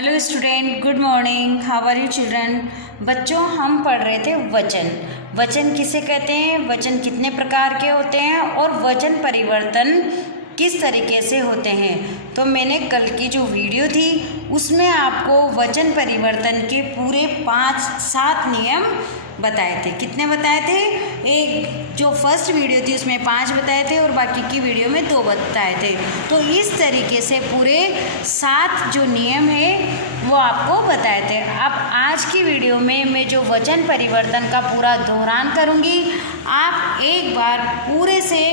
Hello student, good morning. How are you children. बच्चों, हम पढ़ रहे थे वचन। वचन किसे कहते हैं, वचन कितने प्रकार के होते हैं और वचन परिवर्तन किस तरीके से होते हैं। तो मैंने कल की जो वीडियो थी उसमें आपको वचन परिवर्तन के पूरे 5-7 नियम बताए थे। कितने बताए थे? एक जो फर्स्ट वीडियो थी उसमें 5 बताए थे और बाकी की वीडियो में 2 बताए थे। तो इस तरीके से पूरे 7 जो नियम है वो आपको बताए थे। अब आज की वीडियो में मैं जो वचन परिवर्तन का पूरा दोहरान करूँगी, आप एक बार पूरे से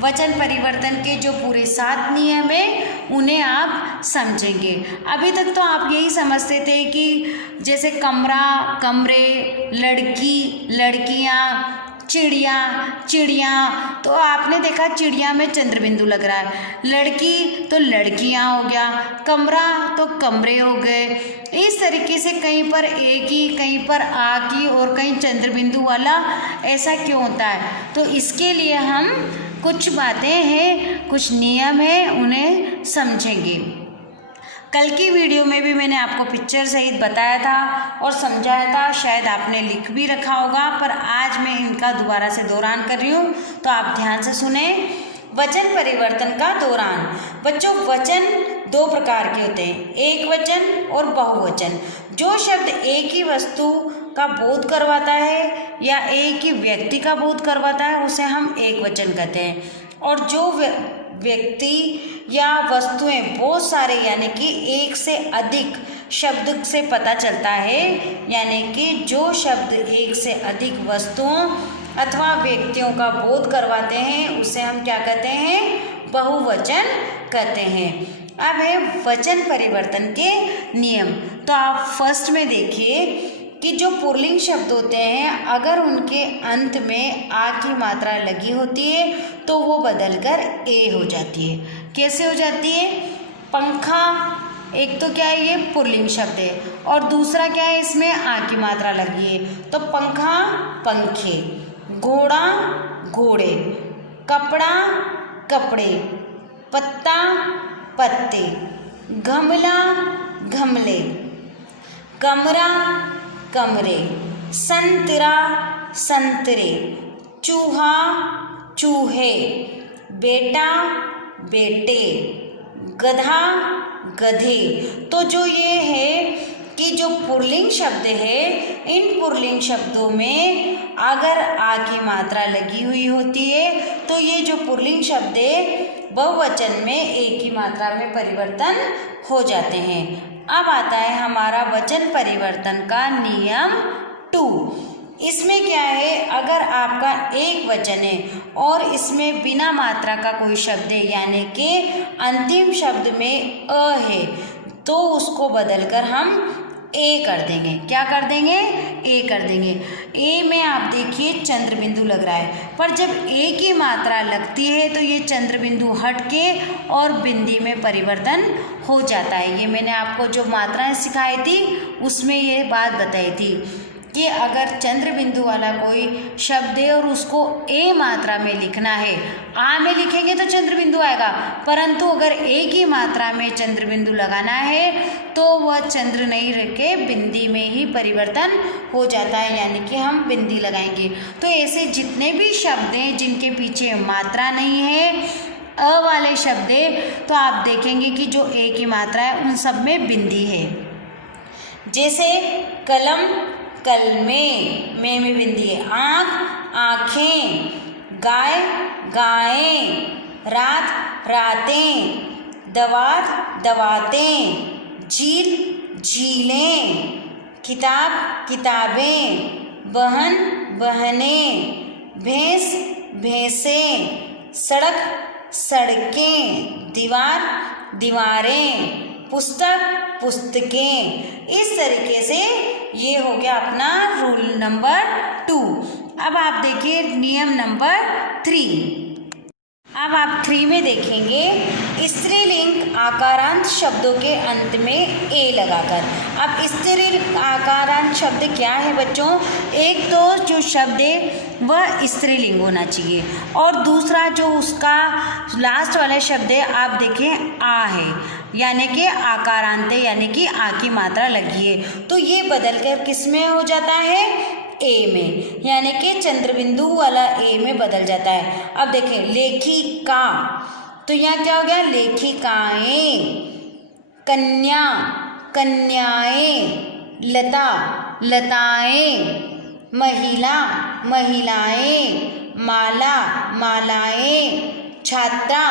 वचन परिवर्तन के जो पूरे 7 नियम हैं उन्हें आप समझेंगे। अभी तक तो आप यही समझते थे कि जैसे कमरा, कमरे, लड़की, लड़कियाँ, चिड़िया, चिड़िया, तो आपने देखा चिड़िया में चंद्रबिंदु लग रहा है, लड़की तो लड़कियाँ हो गया, कमरा तो कमरे हो गए। इस तरीके से कहीं पर ए की, कहीं पर आ की और कहीं चंद्रबिंदु वाला, ऐसा क्यों होता है? तो इसके लिए हम कुछ बातें हैं, कुछ नियम हैं, उन्हें समझेंगे। कल की वीडियो में भी मैंने आपको पिक्चर सहित बताया था और समझाया था, शायद आपने लिख भी रखा होगा, पर आज मैं इनका दोबारा से दोहरान कर रही हूँ, तो आप ध्यान से सुने। वचन परिवर्तन का दोहरान। बच्चों, वचन 2 प्रकार के होते हैं, एक वचन और बहुवचन। जो शब्द एक ही वस्तु का बोध करवाता है या एक ही व्यक्ति का बोध करवाता है उसे हम एक वचन कहते हैं। और जो व्यक्ति या वस्तुएं बहुत सारे यानी कि एक से अधिक शब्द से पता चलता है, यानी कि जो शब्द एक से अधिक वस्तुओं अथवा व्यक्तियों का बोध करवाते हैं उसे हम क्या कहते हैं? बहुवचन कहते हैं। अब है वचन परिवर्तन के नियम। तो आप फर्स्ट में देखिए कि जो पुल्लिंग शब्द होते हैं, अगर उनके अंत में आ की मात्रा लगी होती है तो वो बदलकर ए हो जाती है। कैसे हो जाती है? पंखा, एक तो क्या है, ये पुल्लिंग शब्द है, और दूसरा क्या है, इसमें आ की मात्रा लगी है, तो पंखा पंखे, घोड़ा घोड़े, कपड़ा कपड़े, पत्ता पत्ते, गमला गमले, कमरा कमरे, संतरा संतरे, चूहा चूहे, बेटा बेटे, गधा गधे। तो जो ये है कि जो पुल्लिंग शब्द है, इन पुल्लिंग शब्दों में अगर आ की मात्रा लगी हुई होती है तो ये जो पुल्लिंग शब्द है बहुवचन में एक ही मात्रा में परिवर्तन हो जाते हैं। अब आता है हमारा वचन परिवर्तन का नियम 2। इसमें क्या है, अगर आपका एक वचन है और इसमें बिना मात्रा का कोई शब्द है, यानी कि अंतिम शब्द में अ है, तो उसको बदलकर हम ए कर देंगे। क्या कर देंगे? ए कर देंगे। ए में आप देखिए चंद्रबिंदु लग रहा है, पर जब ए की मात्रा लगती है तो ये चंद्रबिंदु हट के और बिंदी में परिवर्तन हो जाता है। ये मैंने आपको जो मात्राएं सिखाई थी उसमें ये बात बताई थी कि अगर चंद्रबिंदु वाला कोई शब्द है और उसको ए मात्रा में लिखना है, आ में लिखेंगे तो चंद्रबिंदु आएगा, परंतु अगर ए की मात्रा में चंद्रबिंदु लगाना है तो वह चंद्र नहीं रह के बिंदी में ही परिवर्तन हो जाता है, यानी कि हम बिंदी लगाएंगे। तो ऐसे जितने भी शब्द हैं जिनके पीछे मात्रा नहीं है, अ वाले शब्द है, तो आप देखेंगे कि जो ए की मात्रा है उन सब में बिंदी है। जैसे कलम कलमे, में बिंदी है, आँख आँखें, गाय गायें, रात रातें, दवात दवातें, झील झीलें, किताब किताबें, बहन बहनें, भैंस भैंसें, सड़क सड़कें, दीवार दीवारें, पुस्तक पुस्तकें। इस तरीके से ये हो गया अपना रूल नंबर 2। अब आप देखिए नियम नंबर 3। अब आप 3 में देखेंगे स्त्रीलिंग आकारांत शब्दों के अंत में ए लगाकर। अब स्त्रीलिंग आकारांत शब्द क्या है बच्चों? एक तो जो शब्द है वह स्त्रीलिंग होना चाहिए। और दूसरा जो उसका लास्ट वाला शब्द है, आप देखें आ है, यानी कि आकारांत है, यानी कि आ की मात्रा लगी है, तो ये बदल कर किस में हो जाता है, ए में, यानी कि चंद्रबिंदु वाला ए में बदल जाता है। अब देखें लेखिका, तो यहाँ क्या हो गया, लेखिकाएं, कन्या, कन्याएं, लता, लताएं, महिला, महिलाएं, माला, मालाएं, छात्रा,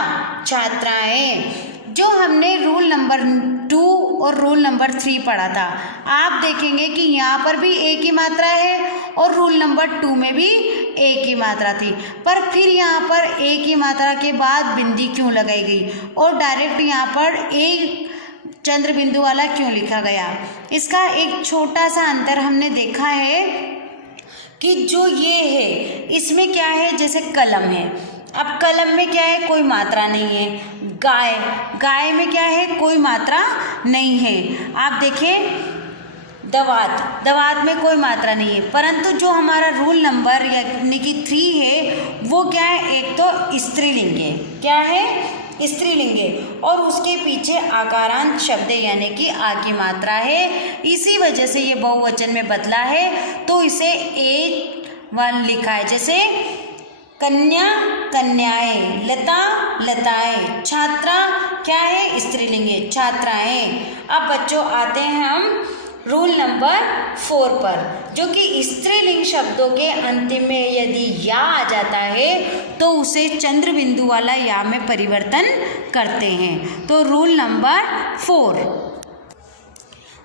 छात्राएं। जो हमने रूल नंबर 2 और रूल नंबर 3 पढ़ा था, आप देखेंगे कि यहाँ पर भी ए की मात्रा है और रूल नंबर 2 में भी ए की मात्रा थी, पर फिर यहाँ पर ए की मात्रा के बाद बिंदी क्यों लगाई गई और डायरेक्ट यहाँ पर ए चंद्र बिंदु वाला क्यों लिखा गया। इसका एक छोटा सा अंतर हमने देखा है कि जो ये है इसमें क्या है, जैसे कलम है, अब कलम में क्या है, कोई मात्रा नहीं है। गाय, गाय में क्या है, कोई मात्रा नहीं है। आप देखें दवात, दवात में कोई मात्रा नहीं है। परंतु जो हमारा रूल नंबर यानी कि 3 है वो क्या है, एक तो स्त्रीलिंग है, क्या है, स्त्रीलिंग है, और उसके पीछे आकारांत शब्द यानी कि आ की मात्रा है, इसी वजह से ये बहुवचन में बदला है, तो इसे A1 लिखा है। जैसे कन्या, कन्याएं, लता, लताएं, छात्रा क्या है, स्त्रीलिंग है, छात्राएं। अब बच्चों आते हैं हम रूल नंबर 4 पर, जो कि स्त्रीलिंग शब्दों के अंतिम में यदि या आ जाता है तो उसे चंद्र बिंदु वाला या में परिवर्तन करते हैं। तो रूल नंबर 4,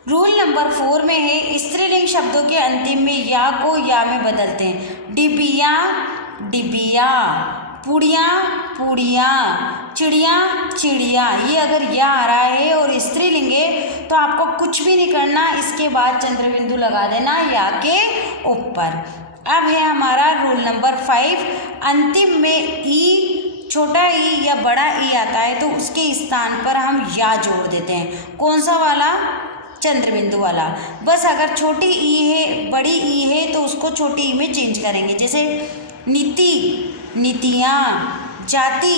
रूल नंबर 4 में है स्त्रीलिंग शब्दों के अंतिम में या को या में बदलते हैं। डिबिया, डिबिया, पुड़िया, पुड़िया, चिड़िया, चिड़िया। ये अगर या आ रहा है और स्त्रीलिंग है तो आपको कुछ भी नहीं करना, इसके बाद चंद्र बिंदु लगा देना या के ऊपर। अब है हमारा रूल नंबर 5, अंतिम में ई, छोटा ई या बड़ा ई आता है तो उसके स्थान पर हम या जोड़ देते हैं। कौन सा वाला, चंद्र बिंदु वाला। बस अगर छोटी ई है, बड़ी ई है तो उसको छोटी ई में चेंज करेंगे। जैसे नीति, नीतियाँ, जाति,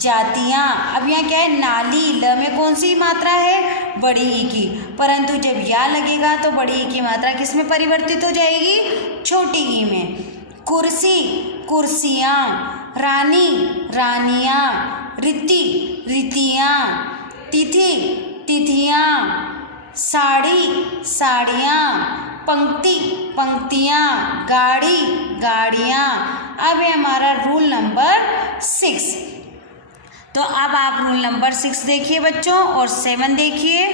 जातियाँ। अब यहाँ क्या है, नाली, ल में कौन सी मात्रा है, बड़ी ई की, परंतु जब या लगेगा तो बड़ी ई की मात्रा किस में परिवर्तित हो जाएगी, छोटी ई में। कुर्सी, कुर्सियाँ, रानी, रानियाँ, रीति, रीतियाँ, तिथि, तिथियाँ, साड़ी, साड़ियाँ, पंक्ति, पंक्तियाँ, गाड़ी, गाड़ियाँ। अब है हमारा रूल नंबर 6। तो अब आप रूल नंबर 6 देखिए बच्चों और 7 देखिए।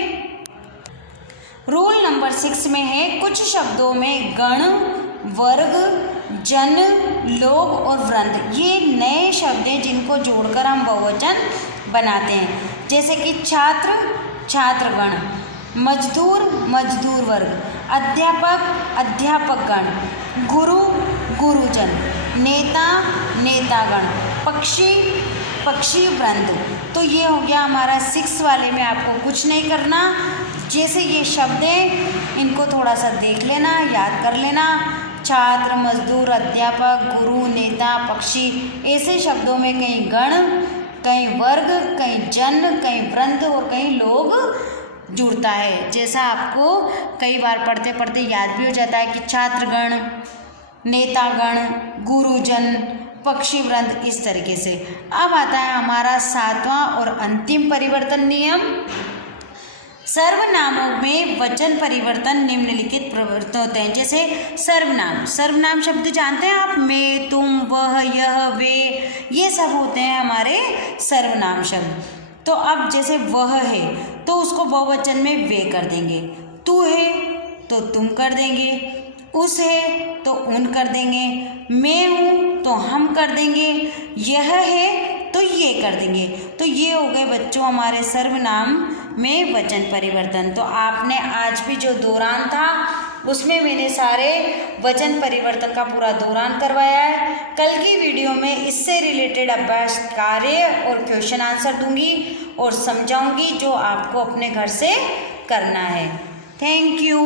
रूल नंबर 6 में है कुछ शब्दों में गण, वर्ग, जन, लोग और वृंद, ये नए शब्द हैं जिनको जोड़कर हम बहुवचन बनाते हैं। जैसे कि छात्र, छात्रगण, मजदूर, मजदूर वर्ग, अध्यापक, अध्यापकगण, गुरु, गुरुजन, नेता, नेतागण, पक्षी, पक्षी वृंद। तो ये हो गया हमारा 6 वाले में, आपको कुछ नहीं करना। जैसे ये शब्द हैं इनको थोड़ा सा देख लेना, याद कर लेना। छात्र, मजदूर, अध्यापक, गुरु, नेता, पक्षी, ऐसे शब्दों में कहीं गण, कहीं वर्ग, कहीं जन, कहीं वृंद और कहीं लोग जुड़ता है। जैसा आपको कई बार पढ़ते पढ़ते याद भी हो जाता है कि छात्रगण, नेतागण, गुरुजन, पक्षी वृंद, इस तरीके से। अब आता है हमारा 7वां और अंतिम परिवर्तन नियम। सर्वनामों में वचन परिवर्तन निम्नलिखित प्रवृत्त होते हैं। जैसे सर्वनाम, सर्वनाम शब्द जानते हैं आप, मैं, तुम, वह, यह, वे, ये सब होते हैं हमारे सर्वनाम शब्द। तो अब जैसे वह है तो उसको बहुवचन में वे कर देंगे, तू है तो तुम कर देंगे, उस है तो उन कर देंगे, मैं हूँ तो हम कर देंगे, यह है तो ये कर देंगे। तो ये हो गए बच्चों हमारे सर्वनाम में वचन परिवर्तन। तो आपने आज भी जो दौरान था उसमें मैंने सारे वचन परिवर्तन का पूरा दौरान करवाया है। कल की वीडियो में इससे रिलेटेड अभ्यास कार्य और क्वेश्चन आंसर दूंगी और समझाऊंगी जो आपको अपने घर से करना है। Thank you.